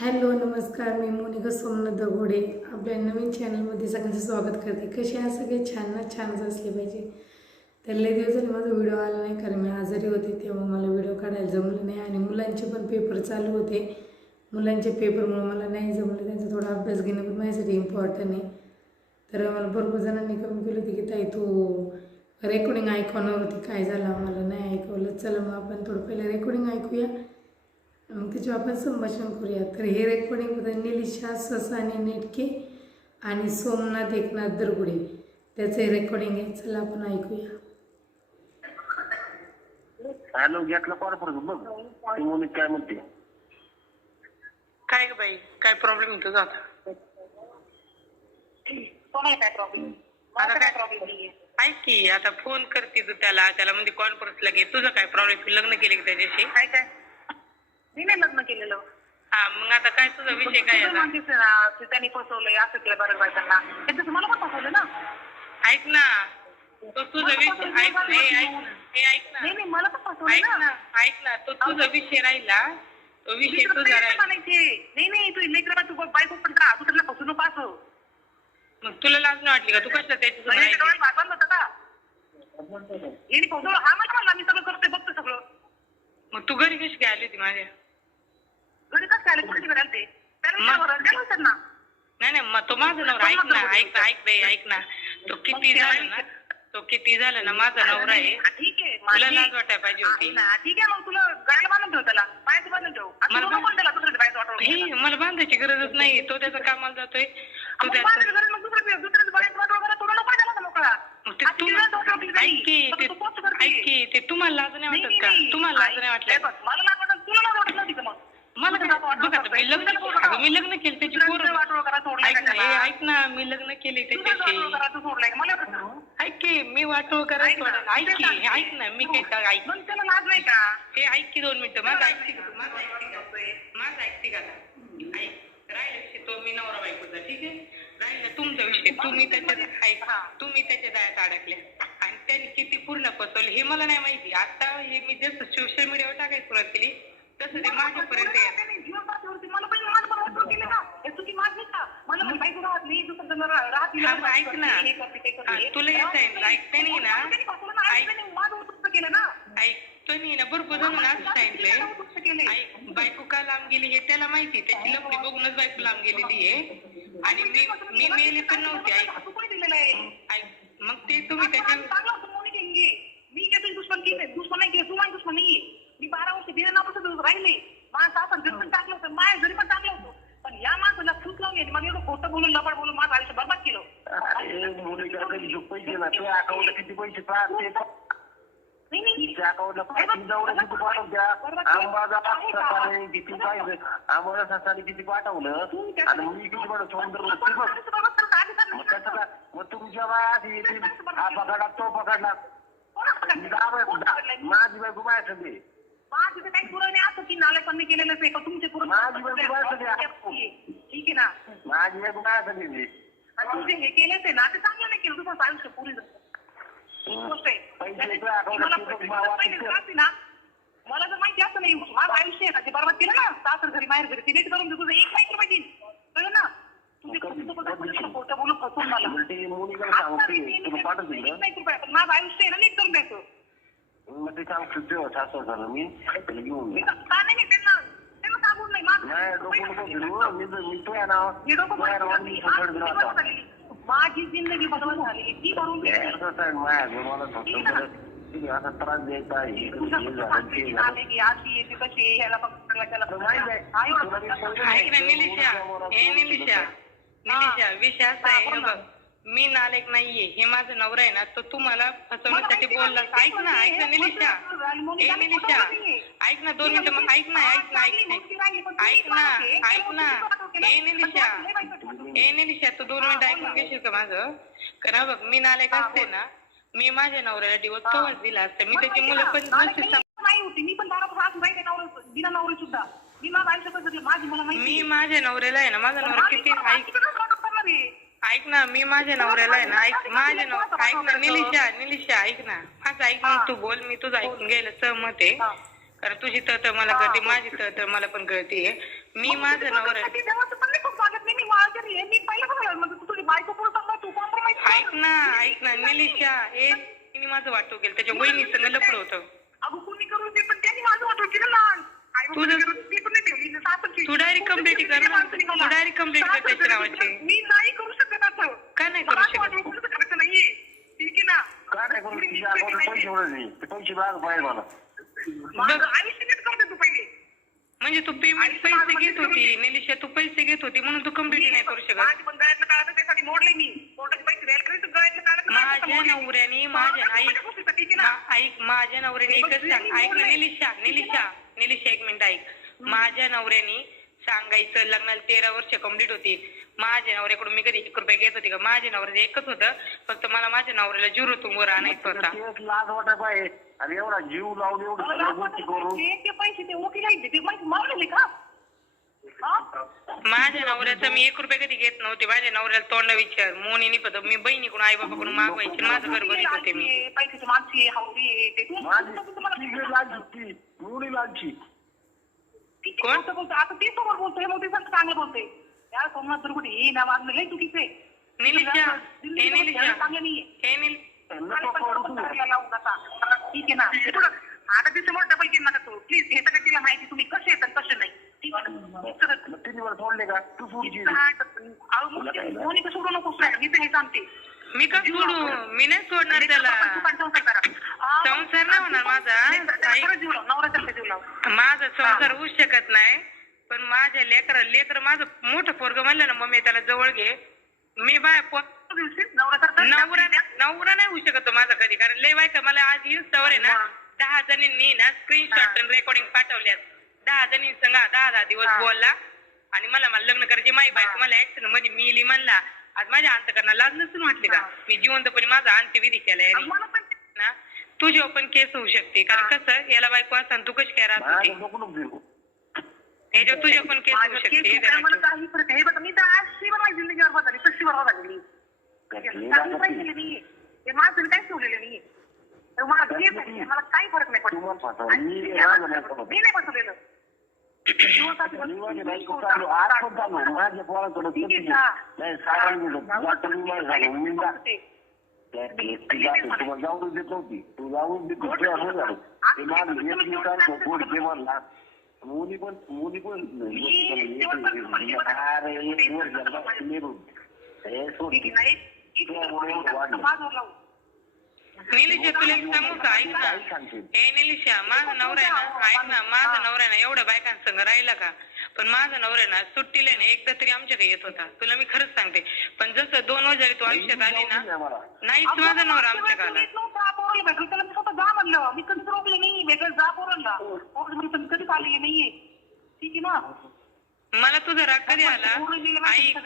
Hello नमस्कार. मी मोनिका सोमनाथ घोडे आपल्या नवीन चॅनलमध्ये सगळ्यांचं स्वागत करते. कसे आहे सगळे? छान ना छानच असले पाहिजे. तर लय दिवस झाले माझा व्हिडिओ आला नाही कारण मी आजारी होते तेव्हा मला व्हिडिओ काढायला जमलं नाही आणि मुलांचे पण पेपर चालू होते. मुलांच्या पेपरमुळे मला नाही जमलं. त्यांचा थोडा अभ्यास घेणं पण माझ्यासाठी इम्पॉर्टंट आहे. तर मला भरपूर जणांनी कमी केली होती की ताई तू रेकॉर्डिंग ऐकवणार होती काय झालं? आम्हाला नाही ऐकवलं. चला मग आपण थोडं पहिले रेकॉर्डिंग ऐकूया. मग त्याच्यावर आपण संभाषण करूया तर हे रेकॉर्डिंग होतं निलिशा ससाने नेटके आणि सोमनाथ एकनाथ दरगुडे. त्याचे रेकॉर्डिंग आहे. चला आपण ऐकूया. हॅलो घेतला कॉल करून बघ ती मुली काय म्हणते? काय ग बाई? काय प्रॉब्लेम आहे तुझा आता? कोणाला काय प्रॉब्लेम आता मला काय? प्रॉब्लेम नाहीये. ऐक की आता फोन करते तू त्याला. त्याला म्हणजे कॉन्फरन्सला घे तुझं काय प्रॉब्लेम लग्न केले का त्याच्याशी? काय काय? मी नाही लग्न केलेलं. हा मग आता काय तुझा विषय काय आता? त्यांनी फसवलंय असं केलं बरं बायकांना त्याचं तुम्हाला पण फसवलं ना? ऐक ना. तो तुझा विषय ऐक हे ऐक ना हे ऐक ना. नाही नाही मला पण फसवलं ना. ना ऐक ना. तो तुझा विषय राहिला. तो विषय तुझा तेच राहिला. म्हणायचे. नाही नाही तू लेकरं तू बायको पण का नको असं. मग तुला लाज नाही वाटली का? तू कशाला म्हणजे राहिली? होतं का? फसवलं. हा मला म्हणला मी सगळं करते बघतो सगळं. मग तू घरी कशी काय आली होती माझ्या? घरी कसं काय आले? कुठे घरी आले ते? त्याला मग? विचारावं, द्यायला होतं ना नाही नाही मग तो माझा नवरा ऐक ना ऐक ना ऐक बाई ऐक ना. तो किती झाला ना तो किती झाला ना माझा नवरा आहे. हा, ठीक आहे. तुला लाज वाटायला पाहिजे होती. ना, ठीक आहे मग तुला गायला बांधून ठेव त्याला. पायाचं बांधून ठेव. मला नको त्याला दुसऱ्या हे घ्यायला. मला बांधायची गरजच नाही. तो त्याचा कामाला जातोय. तू त्याचा मग ते तू ऐक. की ते. ऐक की ते तुम्हाला लाज नाही वाटत का. तुम्हाला लाज नाही ऐक, वाटल्या हे बघ, मला लाज वाटत, तुला लाज वाटत नव्हती का मग? मला काय वाटोळं. लग्न अगं मी लग्न केलं त्याची पोरं. वाटोळं ऐक ना त्याला. ऐक ना मी लग्न केले त्याच्याशी. वाटोळं. ऐक की मी वाटो ऐक करायचं ना, सोडेल. ऐक की. हे ऐक ना मी काय का ऐक. मग त्याला लाज नाही का? हे ऐक की दोन मिनिटं. माझं ऐकते का तू? माझं ऐकते का माझं ऐकते का आता? ऐक. राहिला विषय तो मी नवरा बायकोचा ठीक आहे? राहिला तुमचा विषय. तुम्ही त्याच्यात ऐक. तुम्ही त्याच्या जाळ्यात अडकल्या. आणि त्यांनी किती पूर्ण फसवले हे मला नाही माहिती. आता हे मी जसं सोशल मीडियावर टाकायला सुरुवात केली तसं ते माझ्यापर्यंत येत. मला ऐक ना. हे ते तुला येत आहे ना, ऐकते नाही ना? ऐक. ऐकतो नाही ना भरपूर जणांना असं सांगितलंय ऐक, बायको का लांब गेली हे त्याला माहिती त्याची लफडी बघूनच बायको लांब गेलेली आहे. आणि मी मी मेली पण नव्हती ऐक. तू ऐक मग ते तुम्ही त्याच्या. मी काय तुझी दुश्मन केली. दुश्मन नाही केली तू माझी दुश्मन नाहीये मी बारा वर्ष बिना नापासून राहिले माझं सासर घरी पण टाकलं होतं माझ्या घरी पण टाकलं होतं पण या माणसाला फूट लावून येते मला एवढं खोटं बोलून लबाड बोलून माझं आयुष्य बरबाद केलं. अरे जो पैसे ना ते अकाउंटला किती पैसे पाहत? नाही नाही. तिच्या अकाउंटला पैसे जाऊन किती आंबाजा पाहिजे? आंबाजा ससाने किती पाठवलं? आणि मी किती पाठवतो समुद्र ते बघ मग त्याचं काय? मग तुमच्या बाया येतील हा पकडला तो पकडला. माझी बायको माझ्या सगळी माझं तर काही पुरं नाही. असं की नालेपण केलेलं आहे का? तुमचे माझी ठीक आहे ना? माझी आणि तुझे हे केलेच आहे ना? ते चांगलं नाही केलं. तुझं आयुष्य पुरी गोष्ट आहे. मला पहिले ना? मला जर माहिती असं नाही माझं आयुष्य आहे ना ते बरबाद केलं ना सासर घरी बाहेर घरी ते नीट करून दे तुझं एक रुपये देईन कळलं ना? तुझे खोटं बोलून फसवून मला उलटी मुलीकडे आता सांगते तीन पण माझं आयुष्य आहे ना नीट करून द्यायचं. मग ते सांगतो तेव्हा सासू झालं. मी त्याला घेऊन मी ये. तर- का नाही. माझं नाही डोकं नको मी तर- मी तो ना मी तो माझी दिला जिंदगी होता. झालेली. माझी जिंदगी बदल झाली ती भरून हे गेली. माझ्या असा त्रास द्यायचा हे तुझं हे कुठं झालं सांगते ते की झालं. नाले की अशी आहे, ती तशी आहे, ह्याला पकडला, त्याला तर माहीत पकडला. आहे, आई तुला मी बाबा, पहिले ऐक ना निलिशा हे निलिशा निलिशा विषय असा आहे हे बघ. मी नालेक नाहीये हे माझं नवरा आहे ना तो तुम्हाला फसवण्यासाठी बोलला ऐक ना ऐक ना निलिशा. ए निलिशा. ऐक ना दोन मिनिटं मग ऐक ना ऐक ना ऐक ना. ऐक ना ऐक ना. ए निलिशा. ए निलिशा तू दोन मिनिटं ऐकून घेशील का माझं? करा बघ मी नालेक असते ना मी माझ्या नवऱ्याला दिवस कवच दिला असते? मी त्याची मुलं पण मी पण राहिले नवरा सुद्धा. मी माझं आयुष्य कसं जगलं, माझी मला मी माझ्या नवऱ्याला आहे ना माझा नवरा किती मला ऐक ऐक ना मी माझ्या नवऱ्याला आहे ना ऐक माझ्या नव ऐक ना निलिशा निलिशा ऐक ना. माझं ऐक मग तू बोल मी तुझं ऐकून घ्यायला सहमत आहे. हा. कारण तुझी तर तर मला कळते माझी तर तर मला पण कळते. मी माझं माझ्या कॉम्प्रोमाइज ऐक ना ऐक ना निलिशा ए तिने माझं वाटू केलं त्याच्या वहिनी संग लपड होतं. अगं कुणी करून ते direct complaint कर ना. तू direct complaint कर त्याच्या नावाची. मी नाही असं का नाही करू शकत? करायचं ठीक आहे ना. काय नाही करू तिच्या अगोदर पैसे मिळत नाही ते पैसे माग पाहिजे मला. माझं आयुष्य नीट करू दे तू पहिले. म्हणजे तू पेमेंट पैसे घेत होती निलिशा तू पैसे घेत होती म्हणून तू कंप्लीट नाही करू शकत. माझी पण गळ्यातलं त्यासाठी मोडले मी. कोर्टाचे पैसे द्यायला करायचं गळ्यातलं काढलं माझ्या नवऱ्याने माझ्या मा- ऐक माझ्या नवऱ्याने एकच सांग ऐक ना निलिशा निलिशा निलिशा एक मिनिट ऐक. माझ्या नवऱ्याने सांगायचं लग्नाला तेरा वर्ष कंप्लीट होती माझ्या नवऱ्याकडून मी कधी एक रुपये घेत होती का? माझ्या नवऱ्याचं एकच होतं. फक्त मला माझ्या नवऱ्याला जीव ऋतू वर आणायचं होता. तेच लाज पाहिजे आणि एवढा जीव लावून एवढं सगळ्या गोष्टी करून. ते पैसे ते वकील आहेत ते. मारलेले का? हा? माझ्या नवऱ्याचं मी एक रुपये कधी घेत नव्हते. माझ्या नवऱ्याला तोंड विचार. मोनी निपत मी बहिणीकडून आई बाबाकडून मागवायची. माझं घर भरीत होते मी. आहे, पैशाची आहे, हावरी आहे, ते तू- माझी तू- तुम्हाला ती लई लालची ती एवढी लालची. किती कोण? खोटं बोलतोय? आता ते समोर बोलतोय मग ते सांगतं चांगलं बोलतोय. या सोमनाथ दुर्गुडी हे ना वागणं लय चुकीचं आहे. निलिशा हे निलिशा चांगलं नाहीये. हे निल नको. करू तू. ठीक आहे ना? थोडं आता ते समोर डबल केलं नका तू. प्लीज हे सगळं तिला माहिती. तुम्ही कसे येतात कसे नाही? ठीक आहे? सोडले का? तू कोणी सोडू नकोस ना. मी तर हे सांगते. मी का सोडू? मी नाही सोडणार त्याला. संसार नाही होणार माझा. लाव. जीव लाव. माझा संसार होऊ शकत नाही. पण माझ्या लेकर लेकर माझं मोठं पोरग म्हणलं ना मम्मी त्याला जवळ घे. मी बाय नवरा नवरा नाही होऊ शकत तो माझा कधी. कारण लय बायका मला आज इन्स्टावर आहे ना दहा जणींनी ना स्क्रीनशॉट रेकॉर्डिंग पाठवल्यात. दहा जणी संगा दहा दहा दिवस बोलला आणि मला मला लग्न करायची माई बायको मला ऍक्सिडेंटमध्ये मिली म्हणला आज माझ्या अंतकरणाला लाज नसून वाटली का? मी जिवंतपणे माझा अंत्यविधी केला याने मला पण ना तुझ्यावर पण केस होऊ शकते. कारण कसं याला बायको असताना तू कशी काय राहत होती? हे जो तुझ्या पण काही फरक हे बघ मी तर अशी बरोबर ज़िंदगी बरोबर झाली तशी बरोबर झाली चांगली पाहिजे नाही. हे माझं काय ठेवलेलं नाही. मला काही फरक नाही पडतो. मी नाही बसवलेलं जाऊन देत नव्हती. तू जाऊन देतो मुली पण पण हे. निलिशा तुला एक सांगू का ऐक ना? हे निलिशा माझा नवरा आहे ना ऐक ना माझा नवरा आहे ना एवढ्या बायकांसंग राहिला का पण माझा नवरा आहे ना सुट्टीला आहे ना एकदा तरी आमच्याकडे येत होता तुला मी खरंच सांगते पण जसं दोन वर्ष तू आयुष्यात आली ना नाही. नाहीच माझा नवरा आमच्या अगं, आला पोराला भेटलं, त्याला मी स्वतः जा म्हणलं. मी कधीच रोखले नाही, वेगळं जा पोरांना. पोरं म्हणजे तुम्ही कधीच आलेले नाहीये. ठीक आहे ना? मला तुझा राग कधी आला ऐक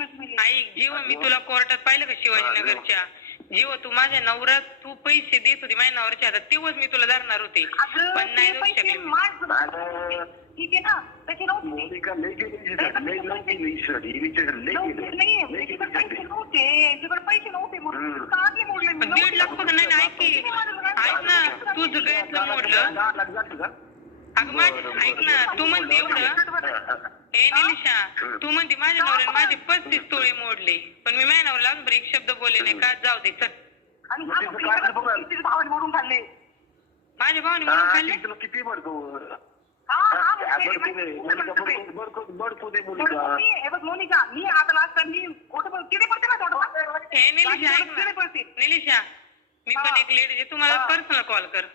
ऐक जीव मी तुला कोर्टात पाहिलं का शिवाजीनगरच्या जीव तू माझ्या नवरा तू पैसे देत होती माझ्या नवऱ्याच्या हातात तेव्हाच मी तुला धरणार होते अगं, पण नाही ते देऊ पैसे शकले मी. माझं- माझं ठीक आहे ना? तसे नव्हते. मोनिका गेली गेली गेली त्याच्याकडे पैसे. नव्हते. त्याच्याकडे पैसे नव्हते म्हणून हम्म. काढले मोडले मी. दीड लाख बघ नाही ऐक की. ऐक ना तुझं गळ्यातलं मोडलं. लाख? अगं माझ ऐक ना तू म्हणते एवढं. ए निलिशा तू म्हणते माझ्या नवऱ्याने माझे पस्तीस तोळे मोडले. पण मी नवऱ्याला अजून एक शब्द बोलले नाही. का? जाऊ दे चल. हा माझ्या भावाने म्हणून हा, खाल्ले? ती किती भरतो? हा, हा, म्हणजे मोनिका मी- हे बघ मोनिका मी आता लास्ट टाइम मी खोटं किती पडते ना थोडं हे निलिशा ऐक किती ना पडते निलिशा मी पण एक लेडीज आहे. तुम्हाला पर्सनल कॉल कर.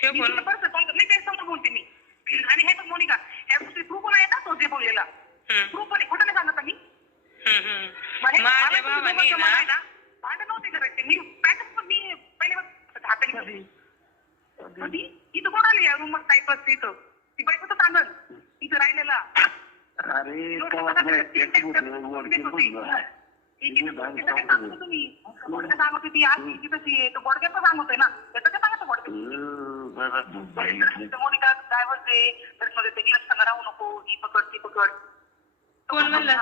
ठेव मी फोन. तुला परत. नाही त्याच्यासमोर बोलते मी. आणि हे बघ मोनिका या गोष्टी प्रूफ पण आहे ना तो जे बोललेला. हम्म, प्रूफ पण आहे. खोटं नाही सांगत मी? हम्म, हम्म. मला- माझ्या मला भावाने मला ना भांडण नव्हते करायचे मी पॅटर्न पण मी पहिले हाताने कधी? कधी? इथं कोण आली रूममध्ये टाईप इथं. ती बायको तर सांगल इथं राहिलेला. अरे तेव्हा नाही, एक होतं, वरती बोललं. ठीक आहे ना, तिथं काय सांगतो तुम्ही गोडक्या सांगत होती? आज तिची तशी आहे तो गोडक्याचं सांगतोय ना. त्याचं काय सांगतो गोडक्या हम्म, बरं, ही ती पकड. कोण म्हणलं?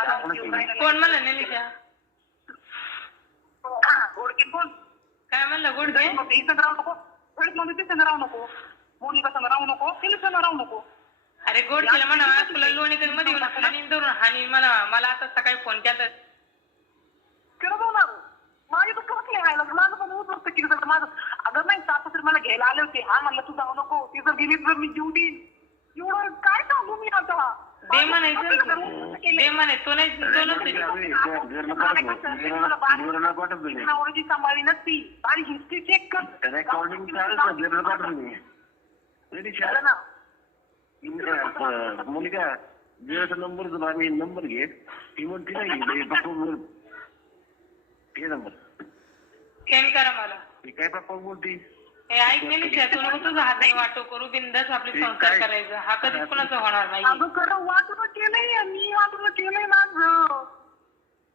कोण म्हणलं कोण? काय म्हणलं गुड डे मग संग राहू नको. ते संग राहू नको मोनिका संग राहू नको तिला अरे गोड केलं म्हणा तुला लोणी कधी मध्ये येऊन हानी धरून हानी म्हणा मला आता सकाळी फोन केला केलं बोलणार माझी पण कसं घ्यायला माझं पण उद्ध्वस्त केलं तर माझं अगं नाही सासू मला घ्यायला आले होते हा म्हणलं तू जाऊ नको ती जर गेली तर मी जीव देईन एवढं काय सांगू मी आता दे म्हणायचं दे म्हणे तो नाही तो नसते सांभाळली नसती आणि हिस्ट्री चेक कर रेकॉर्डिंग चालू पाठवून झालं ना मुलगा वेळेचा नंबर आम्ही नंबर घे ती म्हणते नाही ते नंबर सेंड करा मला. ती काय पप्पा बोलती? हे ऐक निलिशा तू नको तुझा हाताने वाटो करू. बिंदास आपले करायचा. हा कधीच कुणाचा होणार नाही अगं खरं वाटून केलंय मी वाटून केलंय माझं.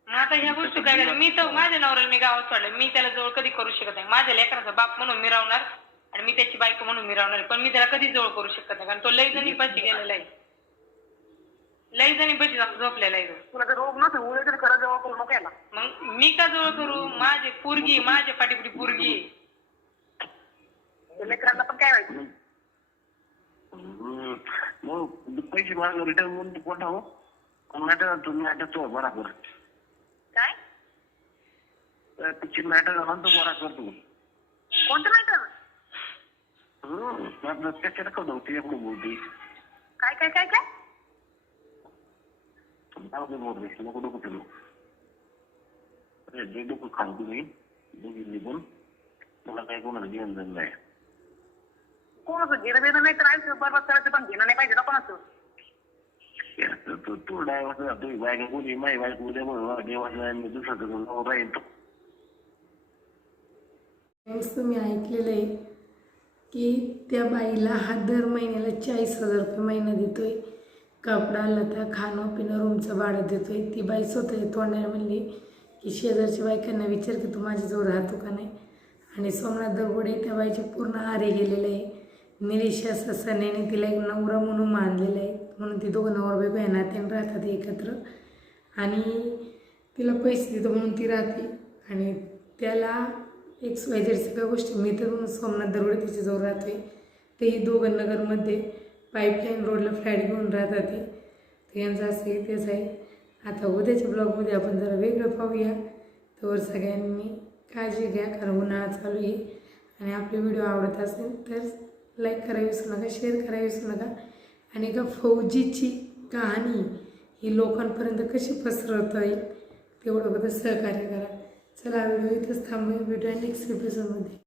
मग आता ह्या गोष्टी काय झाल्या? मी तर माझ्या नवऱ्याला मी गावात सोडलं मी त्याला जवळ कधी करू शकत नाही. माझ्या लेकराचा बाप म्हणून मिरवणार आणि मी त्याची बायको म्हणून मिरवणार पण मी त्याला कधी जवळ करू शकत नाही. कारण तो लई जणी पशी गेलेला आहे. लई जणी पशी झोपलेला आहे तो. तुला जर रोग नसेल उद्या तरी खरं जवळ करू नको याला. मग मी का जवळ करू? माझे पोरगी माझ्या पाठीपुढी पोरगी त्या लेकरांना पण काय व्हायचं? हम्म. मग पैसे रिटर्न म्हणून कोणता हो? तुम्ही नाटक तो बरा कर काय पिक्चर नाटक झाला तो बरा करतो कोणतं मॅटर ती बोलते काय काय काय काय? नको अरे जे डोकं खाऊ तुम्ही. दोघी निघून मला काय कोणाला घेऊन जाणं नाही. कोणाचं घेणं देणं नाही तर आयुष्य करायचं पण घेणं नाही पाहिजे ना कोणाचं? तू तू तू डायव्हर्स जातो बायका कोणी माही बायको उद्या म्हणून देवाचं मी दुसरं राहील तो. फ्रेंड्स तुम्ही ऐकलेलं आहे. की त्या बाईला हा दर महिन्याला चाळीस हजार रुपये महिना देतो आहे कपडा लता खाणं पिणं रूमचं भाडं देतो आहे ती बाई स्वतः तोंडाने म्हणली की शेजारच्या बायकांना विचार की तू माझ्याजवळ राहतो का नाही? आणि सोमनाथ दगोडे त्या बाईचे पूर्ण आरे गेलेले आहे. निलेशा ससाण्याने तिला एक नवरा म्हणून मानलेलं आहे. म्हणून ती दोघं नवरा बाई या नात्याने राहतात एकत्र. आणि तिला पैसे देतो म्हणून ती राहते. आणि त्याला एक झेड सगळ्या गोष्टी. मी तर सोमनाथ दरोडे तिच्याजवळ आहे तेही दोघं नगरमध्ये पाईपलाईन रोडला फ्लॅट घेऊन राहतात ते. तर यांचं असं आहे तेच आहे. आता उद्याच्या ब्लॉगमध्ये आपण जरा वेगळं पाहूया. तर सगळ्यांनी काळजी घ्या कारण उन्हाळा चालू आहे. आणि आपले व्हिडिओ आवडत असेल तर लाईक करायला विसरू नका शेअर करायला विसरू नका. आणि एका फौजीची कहाणी ही लोकांपर्यंत कशी पसरवता येईल तेवढं बद्दल सहकार्य करा. चला व्हिडिओ इथंच थांबूया. भेटूया नेक्स्ट एपिसोडमध्ये